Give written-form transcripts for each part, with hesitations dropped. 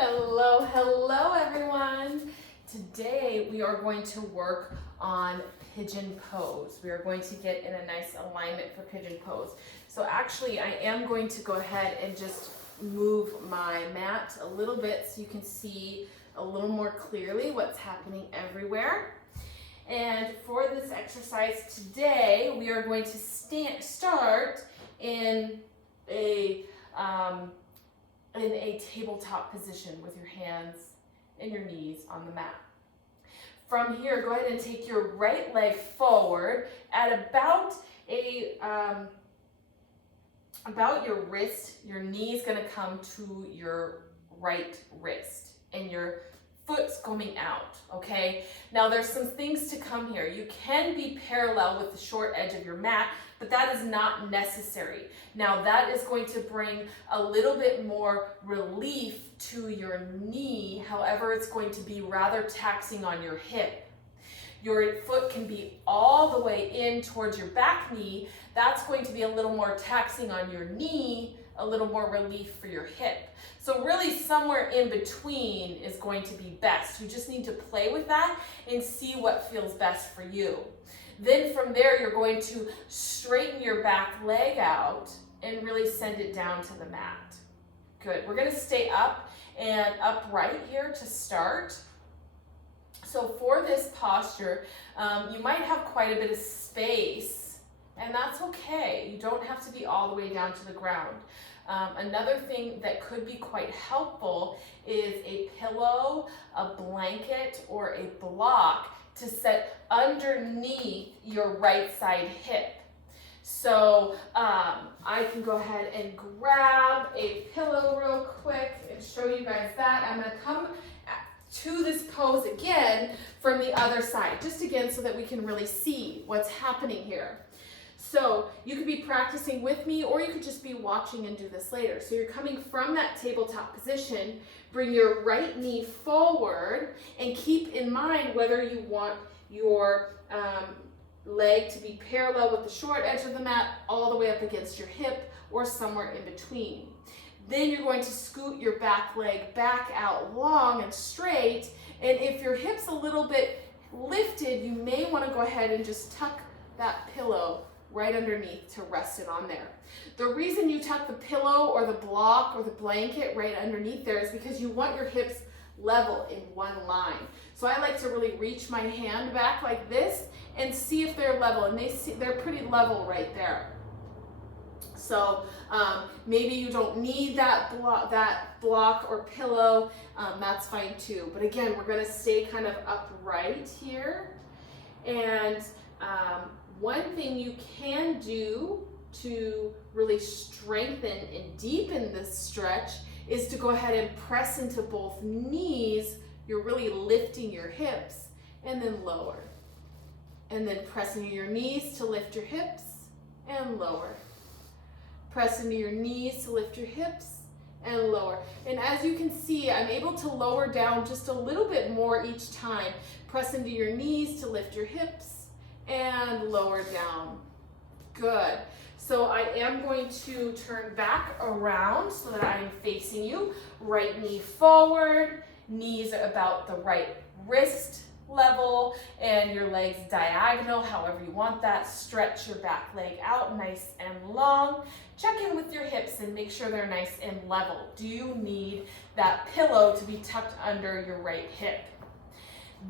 Hello, hello everyone. Today we are going to work on pigeon pose. We are going to get in a nice alignment for pigeon pose. So actually I am going to go ahead and just move my mat a little bit so you can see a little more clearly what's happening everywhere. And for this exercise today, we are going to start in a tabletop position with your hands and your knees on the mat. From here, go ahead and take your right leg forward at about your wrist. Your knee is going to come to your right wrist and your foot's coming out, okay? Now there's some things to come here. You can be parallel with the short edge of your mat, but that is not necessary. Now that is going to bring a little bit more relief to your knee. However, it's going to be rather taxing on your hip. Your foot can be all the way in towards your back knee. That's going to be a little more taxing on your knee, a little more relief for your hip. So really somewhere in between is going to be best. You just need to play with that and see what feels best for you. Then from there, you're going to straighten your back leg out and really send it down to the mat. Good. We're going to stay up and upright here to start. So for this posture, you might have quite a bit of space, and that's okay. You don't have to be all the way down to the ground. Another thing that could be quite helpful is a pillow, a blanket, or a block to set underneath your right side hip. So I can go ahead and grab a pillow real quick and show you guys that. I'm going to come to this pose again from the other side, just again so that we can really see what's happening here. So you could be practicing with me, or you could just be watching and do this later. So you're coming from that tabletop position, bring your right knee forward, and keep in mind whether you want your leg to be parallel with the short edge of the mat all the way up against your hip or somewhere in between. Then you're going to scoot your back leg back out long and straight, and if your hip's a little bit lifted, you may want to go ahead and just tuck that pillow right underneath to rest it on there. The reason you tuck the pillow or the block or the blanket right underneath there is because you want your hips level in one line. So I like to really reach my hand back like this and see if they're level, and they're pretty level right there. So maybe you don't need that block or pillow, that's fine too. But again, we're going to stay kind of upright here. And one thing you can do to really strengthen and deepen this stretch is to go ahead and press into both knees. You're really lifting your hips, and then lower. And then press into your knees to lift your hips and lower. Press into your knees to lift your hips and lower. And as you can see, I'm able to lower down just a little bit more each time. Press into your knees to lift your hips and lower down. Good. So I am going to turn back around so that I'm facing you. Right knee forward, knees about the right wrist level, and your legs diagonal, however you want that. Stretch your back leg out nice and long. Check in with your hips and make sure they're nice and level. Do you need that pillow to be tucked under your right hip?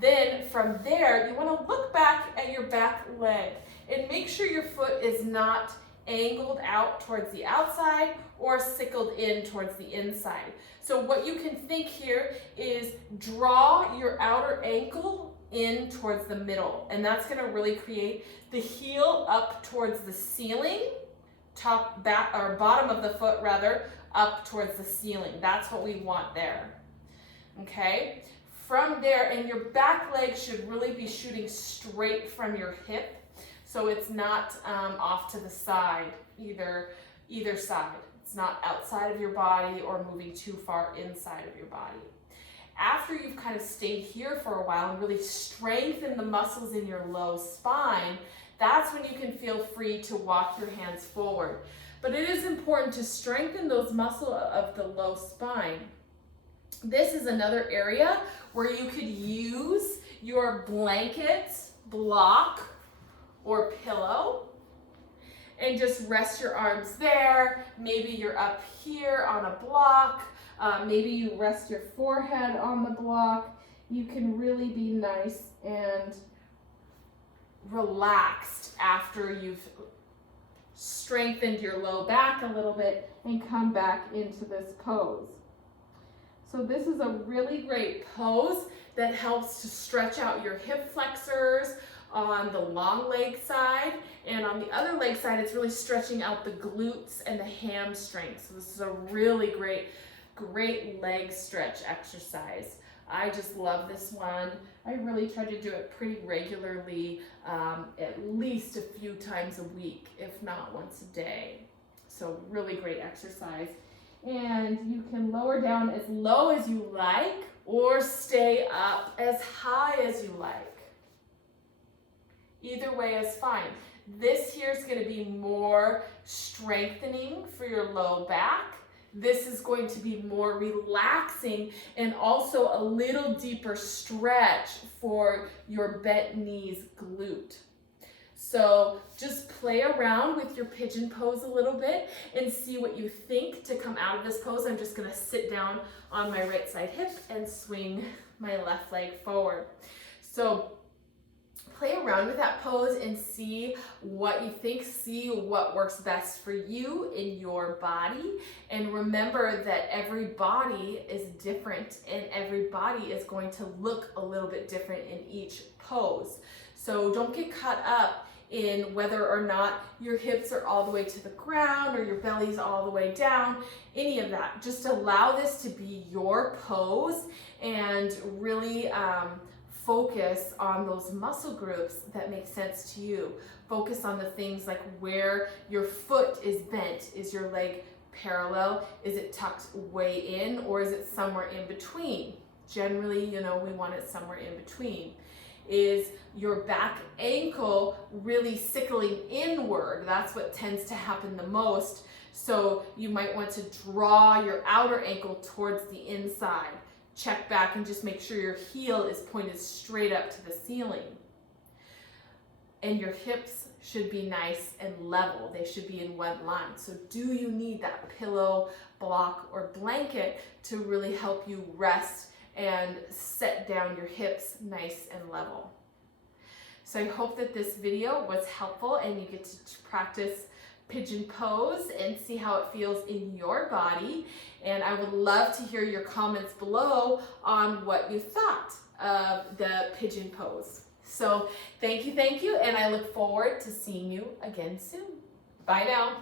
Then from there, you want to look back at your back leg and make sure your foot is not angled out towards the outside or sickled in towards the inside. So what you can think here is draw your outer ankle in towards the middle, and that's going to really create the heel up towards the ceiling, bottom of the foot rather, up towards the ceiling. That's what we want there. Okay? From there, and your back leg should really be shooting straight from your hip, so it's not off to the side, either side. It's not outside of your body or moving too far inside of your body. After you've kind of stayed here for a while and really strengthened the muscles in your low spine, that's when you can feel free to walk your hands forward. But it is important to strengthen those muscles of the low spine. This is another area where you could use your blanket, block, or pillow and just rest your arms there. Maybe you're up here on a block. Maybe you rest your forehead on the block. You can really be nice and relaxed after you've strengthened your low back a little bit and come back into this pose. So this is a really great pose that helps to stretch out your hip flexors on the long leg side, and on the other leg side it's really stretching out the glutes and the hamstrings. So this is a really great leg stretch exercise. I just love this one. I really try to do it pretty regularly, at least a few times a week, if not once a day. So really great exercise. And you can lower down as low as you like or stay up as high as you like. Either way is fine. This here is going to be more strengthening for your low back. This is going to be more relaxing and also a little deeper stretch for your bent knees glute. So just play around with your pigeon pose a little bit and see what you think to come out of this pose. I'm just going to sit down on my right side hip and swing my left leg forward. So play around with that pose and see what you think, see what works best for you in your body. And remember that every body is different and every body is going to look a little bit different in each pose. So don't get caught up in whether or not your hips are all the way to the ground or your belly's all the way down, any of that. Just allow this to be your pose and really focus on those muscle groups that make sense to you. Focus on the things like where your foot is bent. Is your leg parallel? Is it tucked way in, or is it somewhere in between? Generally, we want it somewhere in between. Is your back ankle really sickling inward? That's what tends to happen the most. So you might want to draw your outer ankle towards the inside. Check back and just make sure your heel is pointed straight up to the ceiling. And your hips should be nice and level. They should be in one line. So do you need that pillow, block, or blanket to really help you rest and set down your hips nice and level? So I hope that this video was helpful and you get to practice pigeon pose and see how it feels in your body. And I would love to hear your comments below on what you thought of the pigeon pose. So thank you, and I look forward to seeing you again soon. Bye now.